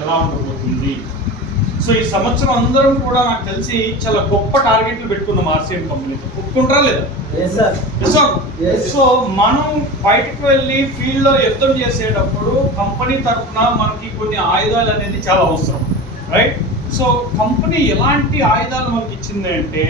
ఎలా ఉండబోతుంది. సో ఈ సంవత్సరం అందరం కూడా నాకు తెలిసి చాలా గొప్ప టార్గెట్లు పెట్టుకున్నాం ఆర్సీఎం కంపెనీతో. ఒప్పుకుంటారా లేదా? సో మనం బయటకు వెళ్ళి ఫీల్డ్లో యుద్ధం చేసేటప్పుడు కంపెనీ తరఫున మనకి కొన్ని ఆయుధాలు అనేది చాలా అవసరం, రైట్? సో కంపెనీ ఎలాంటి ఆయుధాలు మనకి ఇచ్చింది అంటే,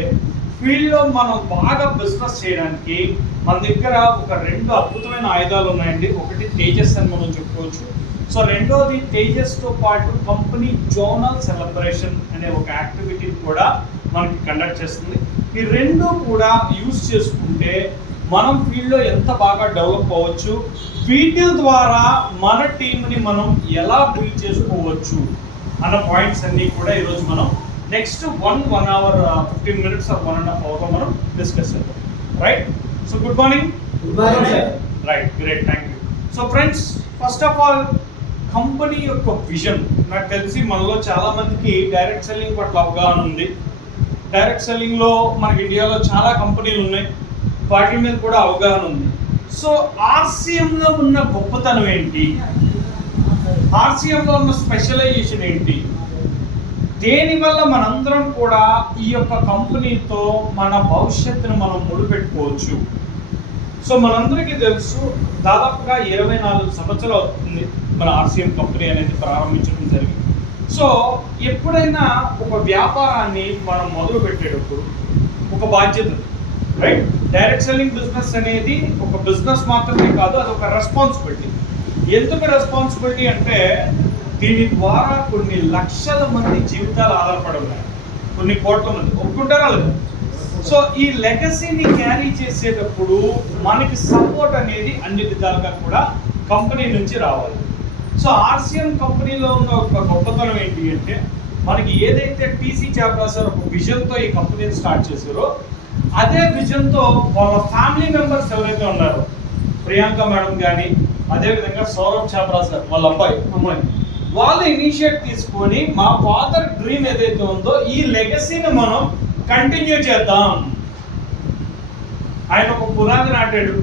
ఫీల్డ్లో మనం బాగా బిజినెస్ చేయడానికి మన దగ్గర ఒక 2 అద్భుతమైన ఆయుధాలు ఉన్నాయండి. ఒకటి తేజస్ అని మనం చెప్పుకోవచ్చు. సో రెండోది తేజస్తో పాటు కంపెనీ జోనల్ సెలబ్రేషన్ అనే ఒక యాక్టివిటీని కూడా మనకి కండక్ట్ చేస్తుంది. ఈ రెండు కూడా యూజ్ చేసుకుంటే మనం ఫీల్డ్లో ఎంత బాగా డెవలప్ అవ్వచ్చు, వీటి ద్వారా మన టీంని మనం ఎలా బిల్డ్ చేసుకోవచ్చు అన్న పాయింట్స్ అన్నీ కూడా ఈరోజు మనం next 1 hour 15 minutes or 1.5 hours మనం డిస్కస్ చేద్దాం, right? So good morning. Right, great, thank you. So friends, first of all company యొక్క విజన్. నాకు తెలిసి మనలో చాలా మందికి డైరెక్ట్ సెల్లింగ్ పట్ల అవగాహన ఉంది. డైరెక్ట్ సెల్లింగ్లో మనకి ఇండియాలో చాలా కంపెనీలు ఉన్నాయి, వాటి మీద కూడా అవగాహన ఉంది. సో ఆర్సీఎంలో ఉన్న గొప్పతనం ఏంటి, ఆర్సీఎంలో ఉన్న స్పెషలైజేషన్ ఏంటి, దేనివల్ల మనందరం కూడా ఈ యొక్క కంపెనీతో మన భవిష్యత్తును మనం ముడిపెట్టుకోవచ్చు. సో మనందరికీ తెలుసు, దాదాపుగా 24 సంవత్సరాలు అవుతుంది మన ఆర్సీఎం కంపెనీ అనేది ప్రారంభించడం జరిగింది. సో ఎప్పుడైనా ఒక వ్యాపారాన్ని మనం మొదలు పెట్టేటప్పుడు ఒక బాధ్యత, రైట్? డైరెక్ట్ సెల్లింగ్ బిజినెస్ అనేది ఒక బిజినెస్ మాత్రమే కాదు, అది ఒక రెస్పాన్సిబిలిటీ. ఎందుకు రెస్పాన్సిబిలిటీ అంటే, దీని ద్వారా కొన్ని లక్షల మంది జీవితాలు ఆధారపడి ఉన్నాయి, కొన్ని కోట్ల మంది. ఒప్పుకుంటారా లేదా? సో ఈ లెగసీని క్యారీ చేసేటప్పుడు మనకి సపోర్ట్ అనేది అన్ని విధాలుగా కూడా కంపెనీ నుంచి రావాలి. సో ఆర్సీఎం కంపెనీలో ఉన్న ఒక గొప్పతనం ఏంటి అంటే, మనకి ఏదైతే టీసీ చాప్రాసర్ ఒక విజన్తో ఈ కంపెనీని స్టార్ట్ చేశారో, అదే విజన్తో వాళ్ళ ఫ్యామిలీ మెంబర్స్ ఎవరైతే ఉన్నారో, ప్రియాంక మేడం కానీ, అదేవిధంగా సౌరభ్ చాప్రా సార్ వాళ్ళ అమ్మాయి, వాళ్ళు ఇనిషియేట్ తీసుకొని మా ఫాదర్ డ్రీమ్ ఏదైతే ఉందో ఈ లెగసీని మనం కంటిన్యూ చేద్దాం. ఆయన ఒక పునాది నాటాడు.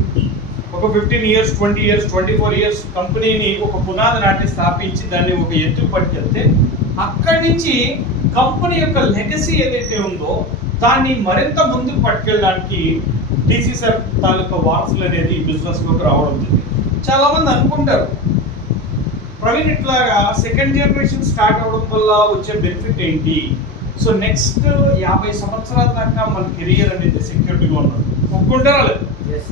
ఒక 15 years, 20 years, 24 years కంపెనీని ఒక పునాది నాటి స్థాపించి దాన్ని ఒక ఎత్తుకు పట్టుకెళ్తే, అక్కడి నుంచి కంపెనీ యొక్క లెగసీ ఏదైతే ఉందో దాన్ని మరింత ముందుకు పట్టుకెళ్ళడానికి టీసీ సార్ తాలూకా వారసులు అనేది ఈ బిజినెస్లోకి రావడం జరిగింది. చాలామంది అనుకుంటారు, ప్రవీణ్ ఇట్లాగా సెకండ్ జనరేషన్ స్టార్ట్ అవ్వడం వల్ల వచ్చే బెనిఫిట్ ఏంటి? సో నెక్స్ట్ 50 సంవత్సరాల దాకా మన కెరియర్ అనేది సెక్యూరిటీగా ఉన్నది. ఒప్పుకుంటారా లేదు?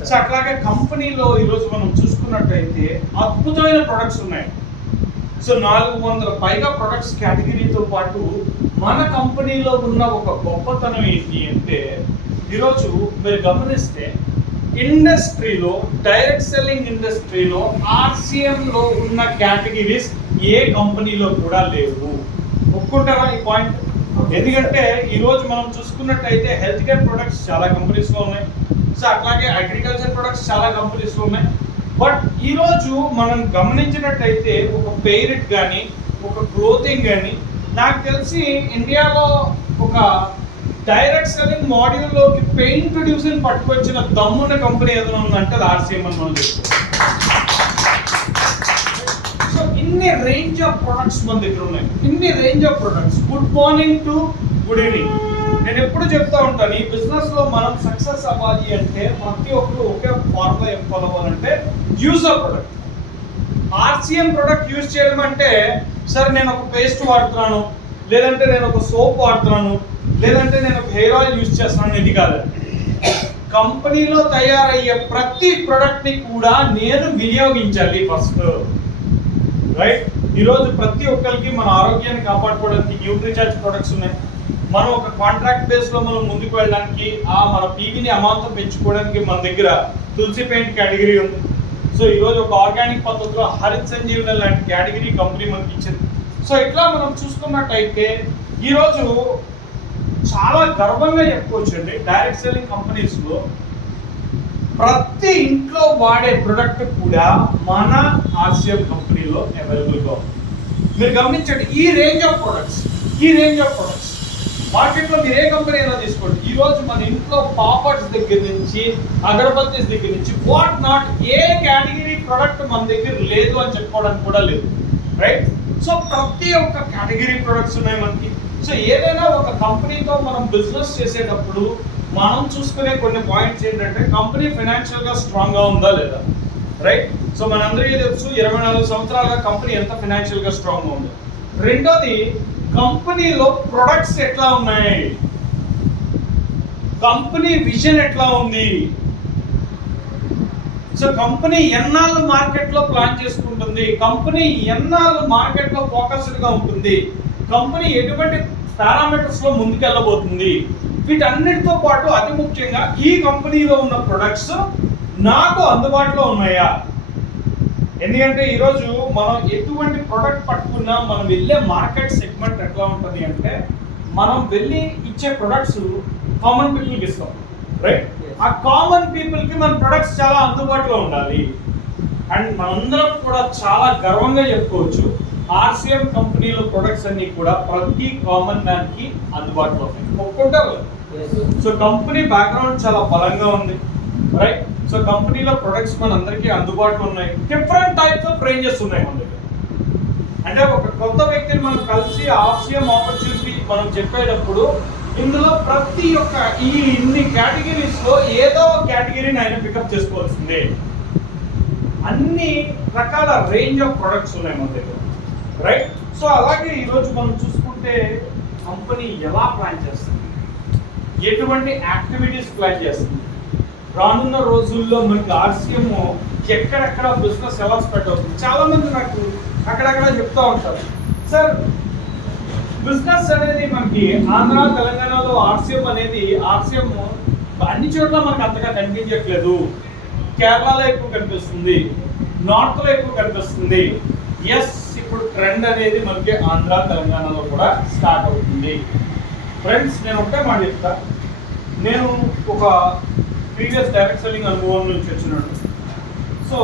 సో అట్లాగే కంపెనీలో ఈరోజు మనం చూసుకున్నట్టయితే అద్భుతమైన ప్రొడక్ట్స్ ఉన్నాయి. సో 400 పైగా ప్రొడక్ట్స్ కేటగిరీతో పాటు మన కంపెనీలో ఉన్న ఒక గొప్పతనం ఏంటి అంటే, ఈరోజు మీరు గమనిస్తే ఇండస్ట్రీలో, డైరెక్ట్ సెల్లింగ్ ఇండస్ట్రీలో ఆర్సీఎంలో ఉన్న కేటగిరీస్ ఏ కంపెనీలో కూడా లేవు. ఒప్పుకుంటారా ఈ పాయింట్? ఎందుకంటే ఈరోజు మనం చూసుకున్నట్టయితే హెల్త్ కేర్ ప్రొడక్ట్స్ చాలా కంపెనీస్లో ఉన్నాయి. సో అట్లాగే అగ్రికల్చర్ ప్రొడక్ట్స్ చాలా కంపెనీస్లో ఉన్నాయి. బట్ ఈరోజు మనం గమనించినట్టయితే ఒక పెయిరెట్ కానీ, ఒక క్లోతింగ్ కానీ, నాకు తెలిసి ఇండియాలో ఒక డైరెక్ట్ సెల్లింగ్ మాడ్యూల్లోకి పెయింట్ ప్రొడ్యూసింగ్ పట్టుకొచ్చిన దమ్మున్న కంపెనీ ఏదైనా ఉందంటే అది ఆర్సీఎం అని మనం చెప్తాం. సో ఇన్ని రేంజ్ ఆఫ్ ప్రొడక్ట్స్ మన దగ్గర ఉన్నాయి, ఇన్ని range of products. Good morning to good evening. నేను ఎప్పుడు చెప్తా ఉంటాను, ఈ బిజినెస్లో మనం సక్సెస్ అవ్వాలి అంటే ప్రతి ఒక్కరు ఒకే ఫార్ములా ఏం ఫాలో అవ్వాలంటే use of product. RCM product use చేయడం అంటే, సరే నేను ఒక పేస్ట్ వాడుతున్నాను, లేదంటే నేను ఒక సోప్ వాడుతున్నాను, లేదంటే నేను ఒక హెయిర్ ఆయిల్ యూజ్ చేస్తున్నాను, ఇది కాదండి. కంపెనీలో తయారయ్యే ప్రతి ప్రొడక్ట్ని కూడా నేను వినియోగించాలి ఫస్ట్, రైట్? ఈరోజు ప్రతి ఒక్కరికి మన ఆరోగ్యాన్ని కాపాడుకోవడానికి న్యూట్రిచార్జ్ ప్రొడక్ట్స్ ఉన్నాయి. మనం ఒక కాంట్రాక్ట్ బేస్లో మనం ముందుకు వెళ్ళడానికి, మన పీవీని అమాంతం పెంచుకోవడానికి మన దగ్గర తులసి పెయింట్ కేటగిరీ ఉంది. సో ఈరోజు ఒక ఆర్గానిక్ పద్ధతిలో హరిత్ సంజీవన లాంటి కేటగిరీ కంపెనీ మనకి ఇచ్చింది. సో ఇట్లా మనం చూసుకున్నట్టయితే ఈరోజు చాలా గర్వంగా చెప్పుకోవచ్చు అండి, డైరెక్ట్ సెల్లింగ్ కంపెనీస్లో ప్రతి ఇంట్లో వాడే ప్రొడక్ట్ కూడా మన ఆర్సీఎం కంపెనీలో అవైలబుల్గా ఉంది. మీరు గమనించండి, ఈ రేంజ్ ఆఫ్ ప్రొడక్ట్స్ మార్కెట్లో మీరు ఏ కంపెనీ అయినా తీసుకోండి, ఈరోజు మన ఇంట్లో పాపర్స్ దగ్గర నుంచి, అగరబత్తీస్ దగ్గర నుంచి, what not, A category product మన దగ్గర లేదు అని చెప్పుకోవడానికి కూడా లేదు, రైట్? సో ప్రతి ఒక్క కేటగిరీ ప్రొడక్ట్స్ ఉన్నాయి మనకి. సో ఏదైనా ఒక కంపెనీతో మనం బిజినెస్ చేసేటప్పుడు మనం చూసుకునే కొన్ని పాయింట్స్ ఏంటంటే కంపెనీ ఫైనాన్షియల్గా స్ట్రాంగ్గా ఉందా లేదా, రైట్? సో మనందరికీ తెలుసు 24 సంవత్సరాలుగా కంపెనీ ఎంత ఫైనాన్షియల్గా స్ట్రాంగ్గా ఉందో. రెండోది, కంపెనీలో ప్రొడక్ట్స్ ఎట్లా ఉన్నాయి, కంపెనీ విజన్ ఎట్లా ఉంది. సో కంపెనీ ఎన్నాళ్ళు మార్కెట్లో ప్లాన్ చేసుకుంటుంది, కంపెనీ ఎన్నాళ్ళు మార్కెట్లో ఫోకస్డ్గా ఉంటుంది, కంపెనీ ఎటువంటి పారామీటర్స్లో ముందుకెళ్ళబోతుంది. వీటన్నిటితో పాటు అతి ముఖ్యంగా ఈ కంపెనీలో ఉన్న ప్రొడక్ట్స్ నాకు అందుబాటులో ఉన్నాయా. ఎందుకంటే ఈరోజు మనం ఎటువంటి ప్రొడక్ట్ పట్టుకున్నా మనం వెళ్ళే మార్కెట్ సెగ్మెంట్ ఎట్లా ఉంటుంది అంటే, మనం వెళ్ళి ఇచ్చే ప్రొడక్ట్స్ కామన్ పీపుల్కి ఇస్తాం, రైట్? ఆ కామన్ పీపుల్కి మన ప్రొడక్ట్స్ చాలా అందుబాటులో ఉండాలి. అండ్ మనందరం కూడా చాలా గర్వంగా చెప్పుకోవచ్చు, ఆర్సిఎం కంపెనీలో ప్రొడక్ట్స్ అన్ని కూడా ప్రతి కామన్ మ్యాన్కి అందుబాటులో ఉన్నాయి. ఒప్పుకుంటారు. సో కంపెనీ బ్యాక్గ్రౌండ్ చాలా బలంగా ఉంది, రైట్? సో కంపెనీలో ప్రొడక్ట్స్ మనందరికీ అందుబాటులో ఉన్నాయి. డిఫరెంట్ టైప్స్ ఆఫ్ రేంజెస్ ఉన్నాయి మన దగ్గర. అంటే ఒక కొత్త వ్యక్తిని మనం కలిసి ఆర్సిఎం ఆపర్చునిటీ మనం చెప్పేటప్పుడు ఇందులో ప్రతి ఒక్క ఇన్ని కేటగిరీస్ లో ఏదో ఒక కేటగిరీని ఆయన పికప్ చేసుకోవాల్సిందే. అన్ని రకాల రేంజ్ ఆఫ్ ప్రొడక్ట్స్ ఉన్నాయి మన దగ్గర, రైట్? సో అలాగే ఈరోజు మనం చూసుకుంటే కంపెనీ ఎలా ప్లాన్ చేస్తుంది, ఎటువంటి యాక్టివిటీస్ ప్లాన్ చేస్తుంది, రానున్న రోజుల్లో మనకి ఆర్సిఎం ఎక్కడెక్కడ బిజినెస్ ఎలా స్ప్రెడ్ అవుతుంది. చాలా మంది నాకు అక్కడక్కడ చెప్తా ఉంటారు, సార్ బిజినెస్ అనేది మనకి ఆంధ్ర తెలంగాణలో ఆర్సిఎం అన్ని చోట్ల మనకు అంతగా కనిపించట్లేదు. కేరళలో ఎక్కువ కనిపిస్తుంది, నార్త్లో ఎక్కువ కనిపిస్తుంది. ఎస్, ఇప్పుడు ట్రెండ్ అనేది మనకి ఆంధ్ర తెలంగాణలో కూడా స్టార్ట్ అవుతుంది. ఫ్రెండ్స్, నేను ఒకటే మాట చెప్తా, నేను ఒక ప్రీవియస్ డైరెక్ట్ సెల్లింగ్ అనుభవం నుంచి వచ్చినాను. సో